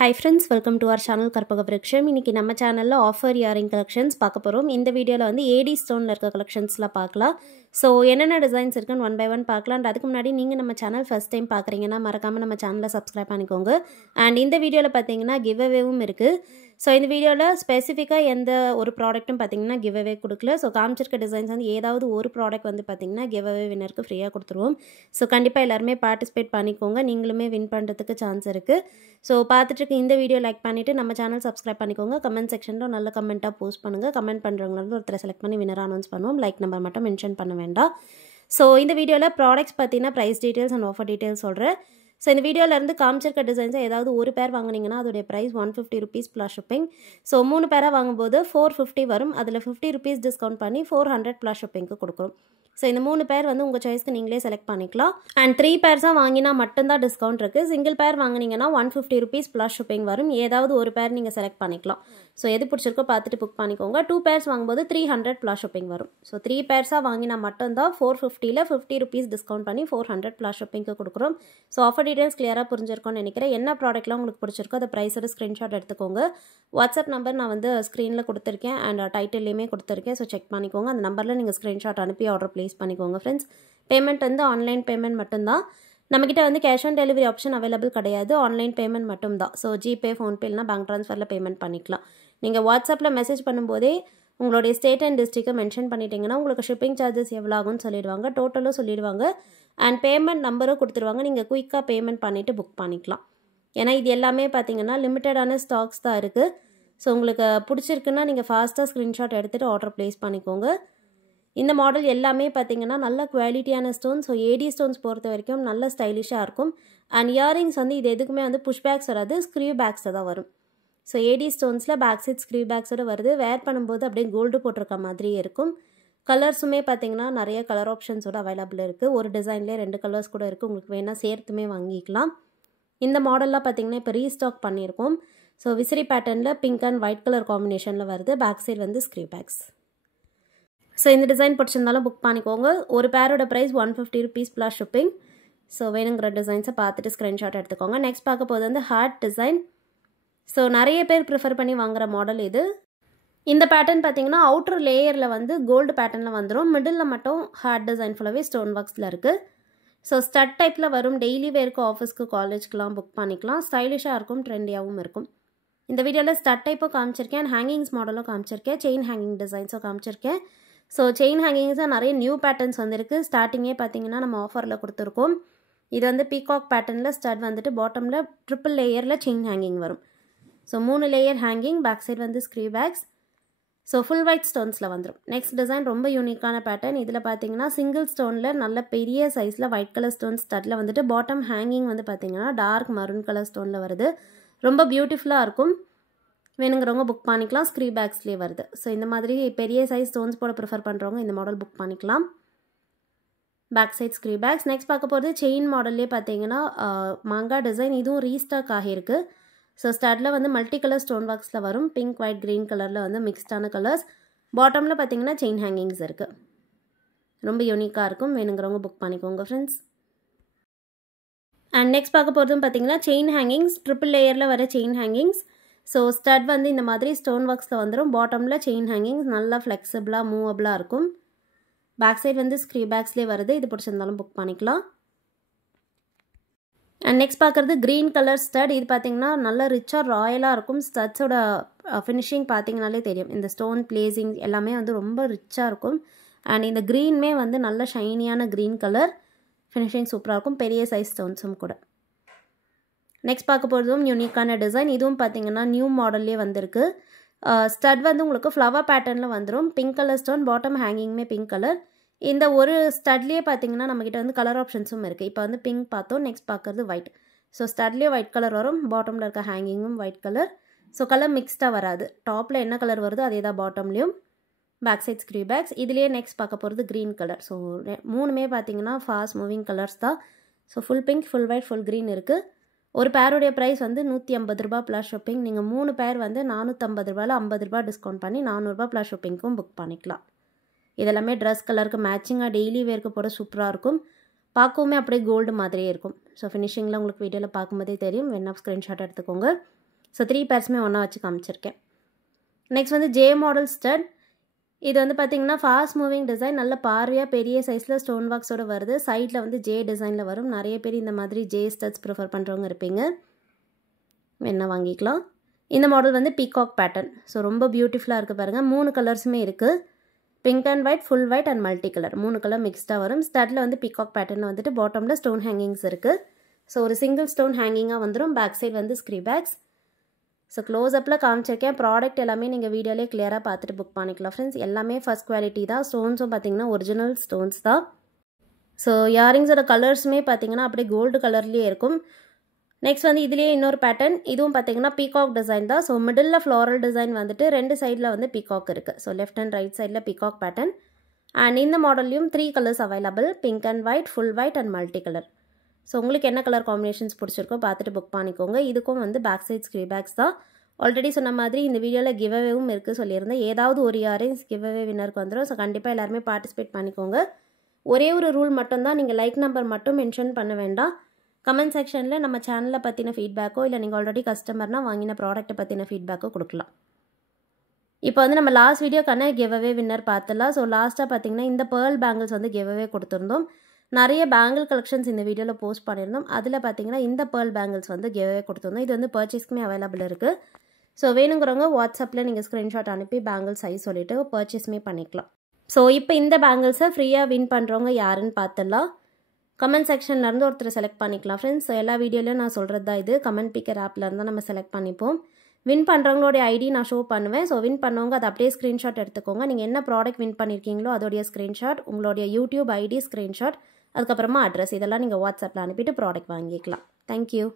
Hi friends, welcome to our channel Karpaga Vriksham. இன்னைக்கு நம்ம சேனல்ல ஆஃபர் இயரிங் கலெக்ஷன்ஸ் பார்க்க போறோம். இந்த வீடியோல வந்து AD ஸ்டோன்ல இருக்க கலெக்ஷன்ஸ்லாம் பார்க்கலாம். சோ என்னென்ன டிசைன்ஸ் இருக்குன்னு ஒன் பை ஒன் பார்க்கலாம். அதுக்கு முன்னாடி நீங்க நம்ம சேனல் ஃபர்ஸ்ட் டைம் பார்க்கறீங்கன்னா மறக்காம நம்ம சேனலை சப்ஸ்கிரைப் பண்ணிக்கோங்க. அண்ட் இந்த வீடியோல பாத்தீங்கன்னா கிவ் அவேவும் இருக்கு. ஸோ இந்த வீடியோவில் ஸ்பெசிஃபிக்காக எந்த ஒரு ப்ராடக்ட்டும் பார்த்தீங்கன்னா கிவ் அவே கொடுக்கல. ஸோ காமிச்சிருக்க டிசைன்ஸ் வந்து ஏதாவது ஒரு ப்ராடக்ட் வந்து பார்த்தீங்கன்னா கிவ் அவே வின்னருக்கு ஃப்ரீயாக கொடுத்துருவோம். ஸோ கண்டிப்பாக எல்லாருமே பார்ட்டிசிபேட் பண்ணிக்கோங்க. நீங்களுமே வின் பண்ணுறதுக்கு சான்ஸ் இருக்குது. ஸோ பார்த்துட்டு இந்த வீடியோ லைக் பண்ணிவிட்டு நம்ம சேனல் சப்ஸ்கிரைப் பண்ணிக்கோங்க. கமெண்ட் செக்ஷனில் நல்ல கமெண்ட்டாக போஸ்ட் பண்ணுங்கள். கமெண்ட் பண்ணுறவங்களுக்கு ஒருத்தரை செலக்ட் பண்ணி வின்னர் அனௌன்ஸ் பண்ணுவோம். லைக் நம்பர் மட்டும் மென்ஷன் பண்ண வேண்டாம். ஸோ இந்த வீடியோவில் ப்ராடக்ட்ஸ் பார்த்தீங்கன்னா price details and offer details சொல்கிறேன். ஸோ இந்த வீடியோவிலேருந்து காமிச்சிருக்க டிசைன்ஸை ஏதாவது ஒரு பேர் வாங்கினீங்கன்னா அதோடைய price 150 rupees plus shipping. So 3 பேராக வாங்கும்போது 450 வரும். அதில் 50 rupees டிஸ்கவுண்ட் பண்ணி 400 ப்ளஸ் ஷிப்பிங்க்கு கொடுக்குறோம். ஸோ இந்த 3 பேர் வந்து உங்கள் சாய்ஸ்க்கு நீங்களே செலக்ட் பண்ணிக்கலாம். அண்ட் 3 பேர்ஸாக வாங்கினா மட்டும்தான் டிஸ்கவுண்ட் இருக்குது. சிங்கிள் பேர் வாங்கினீங்கன்னா 150 rupees ப்ளஸ் ஷிப்பிங் வரும். ஏதாவது ஒரு பேர் நீங்கள் செலக்ட் பண்ணிக்கலாம். ஸோ எது பிடிச்சிருக்கோ பார்த்துட்டு புக் பண்ணிக்கோங்க. 2 பேர்ஸ் வாங்கும்போது 300 ப்ளஸ் ஷிப்பிங் வரும். ஸோ 3 பேர்ஸாக வாங்கினா மட்டும்தான் 450ல் 50 rupees டிஸ்கவுண்ட் பண்ணி 400 ப்ளஸ் ஷிப்பிங்க்கு கொடுக்குறோம். ஸோ ஆஃபர் டீடைல்ஸ் கிளியராக புரிஞ்சிருக்கும்னு நினைக்கிறேன். என்ன ப்ராடக்ட்லாம் உங்களுக்கு பிடிச்சிருக்கோ அந்த ப்ரைஸோட ஸ்க்ரீன்ஷாட் எடுத்துக்கோங்க. வாட்ஸ்அப் நம்பர் நான் வந்து ஸ்க்ரீனில் கொடுத்துருக்கேன் அண்ட் டைட்டில்லையுமே கொடுத்துருக்கேன். ஸோ செக் பண்ணிக்கோங்க. அந்த நம்பரில் நீங்கள் ஸ்க்ரீன்ஷாட் அனுப்பி ஆர்டர் ப்ளேஸ் பண்ணிக்கோங்க ஃப்ரெண்ட்ஸ். பேமெண்ட் வந்து ஆன்லைன் பேமெண்ட் மட்டும்தான். நம்மக்கிட்ட வந்து cash on delivery option available கிடையாது. ஆன்லைன் பேமெண்ட் மட்டும்தான். ஸோ ஜிபே, ஃபோன்பே இல்லைனா பேங்க் ட்ரான்ஸ்ஃபரில் பேமெண்ட் பண்ணிக்கலாம். நீங்கள் வாட்ஸ்அப்பில் மெசேஜ் பண்ணும்போதே உங்களுடைய ஸ்டேட் அண்ட் டிஸ்ட்ரிக்டை மென்ஷன் பண்ணிட்டீங்கன்னா உங்களுக்கு ஷிப்பிங் சார்ஜஸ் எவ்வளோ ஆகும்னு சொல்லிடுவாங்க. டோட்டலும் சொல்லிடுவாங்க. அண்ட் பேமெண்ட் நம்பரும் கொடுத்துருவாங்க. நீங்கள் குயிக்காக பேமெண்ட் பண்ணிவிட்டு புக் பண்ணிக்கலாம். ஏன்னா இது எல்லாமே பார்த்தீங்கன்னா லிமிட்டடான ஸ்டாக்ஸ் தான் இருக்குது. ஸோ உங்களுக்கு பிடிச்சிருக்குன்னா நீங்கள் ஃபாஸ்ட்டாக ஸ்க்ரீன்ஷாட் எடுத்துகிட்டு ஆர்டர் ப்ளேஸ் பண்ணிக்கோங்க. இந்த மாடல் எல்லாமே பார்த்தீங்கன்னா நல்ல குவாலிட்டியான ஸ்டோன். ஸோ ஏடி ஸ்டோன்ஸ் பொறுத்த வரைக்கும் நல்ல ஸ்டைலிஷாக இருக்கும். அண்ட் இயரிங்ஸ் வந்து இது எதுக்குமே வந்து புஷ் பேக்ஸ் வராது, ஸ்க்ரீவ் பேக்ஸை தான் வரும். ஸோ ஏடி ஸ்டோன்ஸில் பேக் சைட் ஸ்க்ரீவ் பேக்ஸோட வருது. வேர் பண்ணும்போது அப்படியே கோல்டு போட்டிருக்க மாதிரியே இருக்கும். கலர்ஸுமே பார்த்தீங்கன்னா நிறைய கலர் ஆப்ஷன்ஸோட அவைலபிள் இருக்குது. ஒரு டிசைன்லேயே 2 கலர்ஸ் கூட இருக்குது. உங்களுக்கு வேணால் சேர்த்துமே வாங்கிக்கலாம். இந்த மாடல்லாம் பார்த்தீங்கன்னா இப்போ ரீஸ்டாக் பண்ணியிருக்கோம். ஸோ விசிறி பேட்டர்னில் பிங்க் அண்ட் ஒயிட் கலர் காம்பினேஷனில் வருது. பேக் சைடு வந்து ஸ்க்ரீவ் பேக்ஸ். ஸோ இந்த டிசைன் பிடிச்சிருந்தாலும் புக் பண்ணிக்கோங்க. ஒரு பேரோட price 150 rupees plus shipping. So வேணுங்கிற டிசைன்ஸை பார்த்துட்டு ஸ்க்ரீன்ஷாட் எடுத்துக்கோங்க. நெக்ஸ்ட் பார்க்க போது வந்து ஹார்ட் டிசைன். ஸோ நிறைய பேர் ப்ரிஃபர் பண்ணி வாங்குகிற மாடல் இது. இந்த பேட்டர்ன் பார்த்தீங்கன்னா அவுட்டர் லேயரில் வந்து கோல்டு பேட்டர்னில் வந்துடும். மிடில் மட்டும் ஹார்ட் டிசைன் ஃபுல்லாகவே ஸ்டோன் ஒர்க்ஸில் இருக்குது. ஸோ ஸ்டட் டைப்பில் வரும். டெய்லி வேருக்கு, ஆஃபீஸ்க்கு, காலேஜ்க்குலாம் புக் பண்ணிக்கலாம். ஸ்டைலிஷாக இருக்கும், ட்ரெண்டியாகவும் இருக்கும். இந்த வீடியோவில் ஸ்டட் டைப்பும் காமிச்சிருக்கேன் அண்ட் ஹேங்கிங்ஸ் மாடலும் காமிச்சிருக்கேன். செயின் ஹேங்கிங் டிசைன்ஸும் காமிச்சிருக்கேன். ஸோ செயின் ஹேங்கிங்ஸாக நிறைய நியூ பேட்டர்ன்ஸ் வந்துருக்கு. ஸ்டார்டிங்கே பார்த்தீங்கன்னா நம்ம ஆஃபரில் கொடுத்துருக்கோம். இது வந்து பீகாக் பேட்டர்னில் ஸ்டட் வந்துட்டு பாட்டமில் ட்ரிபிள் லேயரில் செயின் ஹேங்கிங் வரும். So 3 layer hanging. Back side வந்து screw backs. So full white ஸ்டோன்ஸில் வந்துடும். நெக்ஸ்ட் டிசைன் ரொம்ப யூனிக்கான பேட்டர்ன். இதில் பார்த்தீங்கன்னா சிங்கிள் ஸ்டோனில் நல்ல பெரிய சைஸில் ஒயிட் கலர் ஸ்டோன் ஸ்டட்டில் வந்துட்டு பாட்டம் ஹேங்கிங் வந்து பார்த்தீங்கன்னா டார்க் மரூன் கலர் ஸ்டோனில் வருது. ரொம்ப பியூட்டிஃபுல்லாக இருக்கும். வேணுங்கிறவங்க புக் பண்ணிக்கலாம். ஸ்க்ரீவ் பேக்ஸ்லேயே வருது. ஸோ இந்த மாதிரி பெரிய சைஸ் ஸ்டோன்ஸ் போட ப்ரிஃபர் பண்ணுறவங்க இந்த மாடல் புக் பண்ணிக்கலாம். Back side screw backs. Next பார்க்க போகிறது செயின் மாடல்லே பார்த்தீங்கன்னா மாங்கா டிசைன். இதுவும் ரீஸ்டாக் ஆகியிருக்கு. ஸோ ஸ்டார்டில் வந்து மல்டி கலர் ஸ்டோன் ஒர்க்ஸில் வரும். பிங்க், ஒயிட், க்ரீன் கலரில் வந்து மிக்ஸ்டான கலர்ஸ். பாட்டமில் பார்த்தீங்கன்னா செயின் ஹேங்கிங்ஸ் இருக்குது. ரொம்ப யூனிக்காக இருக்கும். வேணுங்கிறவங்க புக் பண்ணிக்கோங்க ஃப்ரெண்ட்ஸ். அண்ட் நெக்ஸ்ட் பார்க்க போகிறதும் பார்த்தீங்கன்னா செயின் ஹேங்கிங்ஸ். ட்ரிபிள் லேயரில் வர செயின் ஹேங்கிங்ஸ். ஸோ ஸ்டட் வந்து இந்த மாதிரி ஸ்டோன் ஒர்க்ஸில் வந்துடும். பாட்டமில் செயின் ஹேங்கிங்ஸ் நல்லா ஃப்ளெக்சிபிளாக மூவபிளாக இருக்கும். பேக் சைடு வந்து ஸ்க்ரீவ் பேக்ஸ்லேயே வருது. இது பிடிச்சிருந்தாலும் புக் பண்ணிக்கலாம். அண்ட் நெக்ஸ்ட் பார்க்குறது க்ரீன் கலர் ஸ்டட். இது பார்த்தீங்கன்னா நல்லா ரிச்சாக ராயலாக இருக்கும். ஸ்டட்ஸோட ஃபினிஷிங் பார்த்தீங்கனாலே தெரியும். இந்த ஸ்டோன் பிளேசிங் எல்லாமே வந்து ரொம்ப ரிச்சாக இருக்கும். அண்ட் இந்த க்ரீன்மே வந்து நல்ல ஷைனியான க்ரீன் கலர். ஃபினிஷிங் சூப்பராக இருக்கும். பெரிய சைஸ் ஸ்டோன்ஸும் கூட. நெக்ஸ்ட் பார்க்க போகிறதும் யூனிக்கான டிசைன். இதுவும் பார்த்தீங்கன்னா நியூ மாடல்லே வந்திருக்கு. ஸ்டட் வந்து உங்களுக்கு ஃப்ளவர் பேட்டர்னில் வந்துடும். பிங்க் கலர் ஸ்டோன், பாட்டம் ஹேங்கிங்குமே பிங்க் கலர். இந்த ஒரு ஸ்டட்லேயே பார்த்தீங்கன்னா நம்மக்கிட்ட வந்து கலர் ஆப்ஷன்ஸும் இருக்குது. இப்போ வந்து பிங்க் பார்த்தோம். நெக்ஸ்ட் பார்க்குறது ஒயிட். ஸோ ஸ்டட்லேயே ஒயிட் கலர் வரும். பாட்டமில் இருக்க ஹேங்கிங்கும் ஒயிட் கலர். ஸோ கலர் மிக்ஸ்டாக வராது. டாப்பில் என்ன கலர் வருதோ அதே தான் பாட்டம்லேயும். Back side screw backs. இதுலேயே நெக்ஸ்ட் பார்க்க போகிறது க்ரீன் கலர். ஸோ 3மே பார்த்தீங்கன்னா ஃபாஸ்ட் மூவிங் கலர்ஸ் தான். So full pink, full white, full green இருக்குது. ஒரு பேருடைய ப்ரைஸ் வந்து 150 ரூபா ப்ளஸ் ஷிப்பிங். நீங்கள் 3 பேர் வந்து 450 ரூபாயில் 50 ரூபா டிஸ்கவுண்ட் பண்ணி 400 ரூபா ப்ளஸ் ஷிப்பிங்க்கும் புக் பண்ணிக்கலாம். இதெல்லாமே ட்ரெஸ் கலருக்கு மேட்சிங்காக டெய்லி வேர்க்கு போட சூப்பராக இருக்கும். பார்க்கவுமே அப்படியே கோல்டு மாதிரியே இருக்கும். ஸோ ஃபினிஷிங்கில் உங்களுக்கு வீடியோவில் பார்க்கும்போதே தெரியும். வேணா ஸ்க்ரீன்ஷாட் எடுத்துக்கோங்க. ஸோ 3 பேர்ஸுமே ஒன்றா வச்சு காமிச்சிருக்கேன். நெக்ஸ்ட் வந்து ஜே மாடல் ஸ்டட். இது வந்து பார்த்திங்கன்னா ஃபாஸ்ட் மூவிங் டிசைன், நல்ல பார்வையாக பெரிய சைஸில் ஸ்டோன் ஒர்க்ஸோடு வருது. சைடில் வந்து ஜே டிசைனில் வரும். நிறைய பேர் இந்த மாதிரி ஜே ஸ்டட்ஸ் ப்ரிஃபர் பண்ணுறவங்க இருப்பீங்க, என்ன வாங்கிக்கலாம். இந்த மாடல் வந்து பீகாக் பேட்டர்ன். ஸோ ரொம்ப பியூட்டிஃபுல்லாக இருக்குது பாருங்கள். 3 கலர்ஸுமே இருக்குது. Pink and white, full white and multi colour, 3 colour மிக்ஸ்டாக வரும். ஸ்டட்டில் வந்து பீகாக் பேட்டர்னில் வந்துட்டு பாட்டமில் ஸ்டோன் ஹேங்கிங்ஸ் இருக்குது. ஸோ ஒரு சிங்கிள் ஸ்டோன் ஹேங்கிங்காக வந்துடும். பேக் சைடு வந்து ஸ்க்ரீ பேக்ஸ். ஸோ க்ளோஸ்அப்பில் காமிச்சிருக்கேன். ப்ராடக்ட் எல்லாமே நீங்கள் வீடியோலேயே கிளியராக பார்த்துட்டு புக் பண்ணிக்கலாம் ஃப்ரெண்ட்ஸ். எல்லாமே ஃபர்ஸ்ட் குவாலிட்டி தான். ஸ்டோன்ஸும் பார்த்திங்கன்னா ஒரிஜினல் ஸ்டோன்ஸ் தான். ஸோ இயரிங்ஸோட கலர்ஸுமே பார்த்திங்கன்னா அப்படியே கோல்டு கலர்லேயே இருக்கும். நெக்ஸ்ட் வந்து இதுலேயே இன்னொரு பேட்டர்ன். இதுவும் பார்த்திங்கன்னா பீகாக் டிசைன் தான். ஸோ மிடில் ஃப்ளாரல் டிசைன் வந்துட்டு 2 சைடில் வந்து பீகாக் இருக்குது. ஸோ லெஃப்ட் அண்ட் ரைட் சைடில் பீகாக் பேட்டர்ன். அண்ட் இந்த மாடல்லையும் 3 colours available, pink and white, full white and multi colour. So உங்களுக்கு என்ன கலர் காம்பினேஷன்ஸ் பிடிச்சிருக்கோ பார்த்துட்டு புக் பண்ணிக்கோங்க. இதுக்கும் வந்து பேக் சைட் ஸ்க்ரீ பேக்ஸ் தான். ஆல்ரெடி சொன்ன மாதிரி இந்த வீடியோவில் கிவ்அவேவும் இருக்குது சொல்லியிருந்தேன். ஏதாவது ஒரு இயரிங்ஸ் கிவ்அவே வின்னருக்கு வந்துடும். ஸோ கண்டிப்பாக எல்லாருமே பார்ட்டிசிபேட் பண்ணிக்கோங்க. ஒரே ஒரு ரூல் மட்டும்தான், நீங்கள் லைக் நம்பர் மட்டும் மென்ஷன் பண்ண வேண்டாம். கமெண்ட் செக்ஷனில் நம்ம சேனலை பற்றின ஃபீட்பேக்கோ இல்லை நீங்கள் ஆல்ரெடி கஸ்டமர்னால் வாங்கின ப்ராடக்ட்டை பற்றின ஃபீட்பேக்கோ கொடுக்கலாம். இப்போ வந்து நம்ம லாஸ்ட் வீடியோக்கான கிவ்அவே வின்னர் பார்த்துலாம். ஸோ லாஸ்ட்டாக பார்த்தீங்கன்னா இந்த பேர்ல் பேங்கிள்ஸ் வந்து கிவ்அவே கொடுத்துருந்தோம். நிறைய பேங்கிள் கலெக்ஷன்ஸ் இந்த வீடியோவில் போஸ்ட் பண்ணியிருந்தோம். அதில் பார்த்தீங்கன்னா இந்த பேர்ல் பேங்கிள்ஸ் வந்து கிவ்அவே கொடுத்துருந்தோம். இது வந்து பர்ச்சேஸ்க்குமே அவைலபிள் இருக்குது. ஸோ வேணுங்கிறவங்க வாட்ஸ்அப்பில் நீங்கள் ஸ்க்ரீன்ஷாட் அனுப்பி பேங்கிள் சைஸ் சொல்லிவிட்டு பர்ச்சேஸ்மே பண்ணிக்கலாம். ஸோ இப்போ இந்த பேங்கிள்ஸை ஃப்ரீயாக வின் பண்ணுறவங்க யாருன்னு பார்த்துடலாம். கமெண்ட் செக்ஷன்லேருந்து ஒருத்தர் செலக்ட் பண்ணிக்கலாம் ஃப்ரெண்ட்ஸ். ஸோ எல்லா வீடியோலையும் நான் சொல்கிறது தான் இது. கமெண்ட் பிக்கர் ஆப்லேருந்து தான் நம்ம செலக்ட் பண்ணிப்போம். வின் பண்ணுறவங்களோடைய ஐடி நான் ஷோ பண்ணுவேன். ஸோ வின் பண்ணவங்க அதை அப்படியே ஸ்க்ரீன்ஷாட் எடுத்துக்கோங்க. நீங்கள் என்ன ப்ராடக்ட் வின் பண்ணியிருக்கீங்களோ அதோடைய ஸ்க்ரீன்ஷாட், உங்களுடைய யூடியூப் ஐடி ஸ்க்ரீன்ஷாட், அதுக்கப்புறமா அட்ரஸ், இதெல்லாம் நீங்கள் வாட்ஸ்அப்பில் அனுப்பிட்டு ப்ராடக்ட் வாங்கிக்கலாம். தேங்க்யூ.